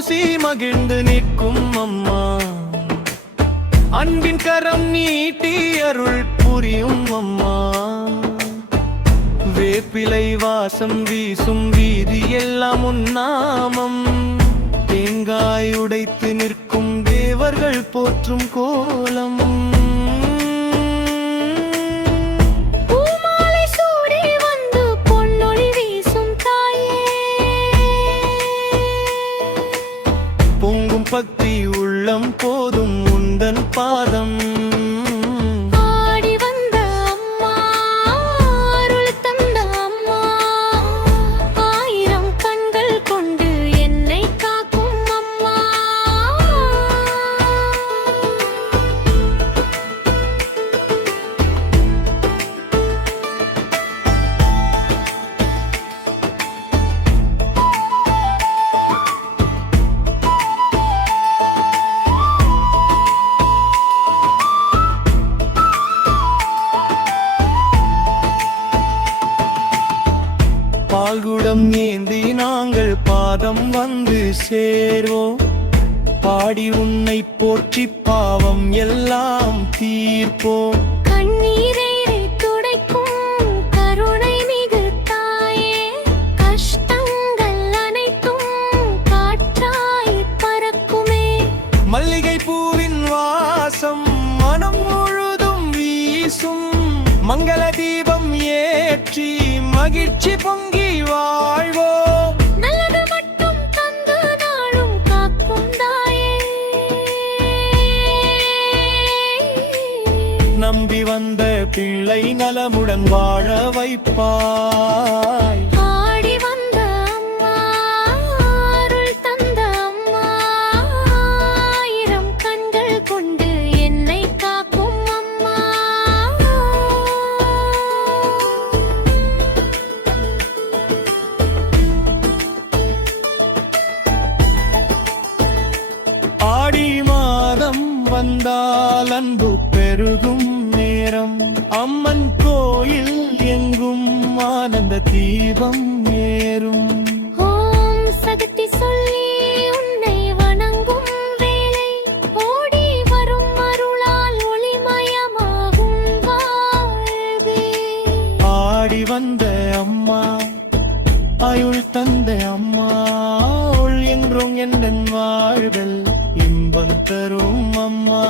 பூசி மகிழ்ந்து நிற்கும் அம்மா, அன்பின் கரம் நீட்டி அருள் புரியும் அம்மா. வேப்பிலை வாசம் வீசும் வீதி எல்லாம் உன்னாமம், தேங்காய் உடைத்து நிற்கும் தேவர்கள் போற்றும் கோலம். பொங்கும் பக்தி உள்ளம் போதும் உந்தன் பாதம். ஆடி வந்த அம்மா, அருள் தந்த அம்மா, ஆயிரம் கண்கள் கொண்டு என்னை காக்கும் அம்மா. பால்குடம் ஏந்தி நாங்கள் பாதம் வந்து சேர்வோம், பாடி உன்னை போற்றி பாவம் எல்லாம் தீர்ப்போம். கண்ணீரை துடைக்கும் கருணை மிகு தாயே, கஷ்டங்கள் அனைத்தும் காற்றாய் பறக்குமே. மல்லிகை பூவின் வாசம் மனம் முழுதும் வீசும், மங்கள தீபம் ஏற்றி மகிழ்ச்சி பொங்கி வாழ்வோம். நல்லது மட்டும் தந்து நாளும் காக்கும் தாயே, நம்பி வந்த பிள்ளை நலமுடன் வாழ வைப்பாய். ஆடி வந்த அம்மா, அருள் தந்த அம்மா, ஆயிரம் கண்கள் கொண்டு என்னை காக்கும் அம்மா. ஆடி மாதம் வந்தால் அன்பு பெருகும் நேரம், அம்மன் கோயில் எங்கும் ஆனந்த தீபம் ஏறும். ஓம் சக்தி சொல்லி உன்னை வணங்கும் வேளை, ஓடி வரும் அருளால் ஒளிமயமாகும் வாழ்வே. ஆடி வந்த அம்மா, அருள் தந்த அம்மா, ஒள் என்றும் என் வாழ்வில் இன்பம் தரும் அம்மா.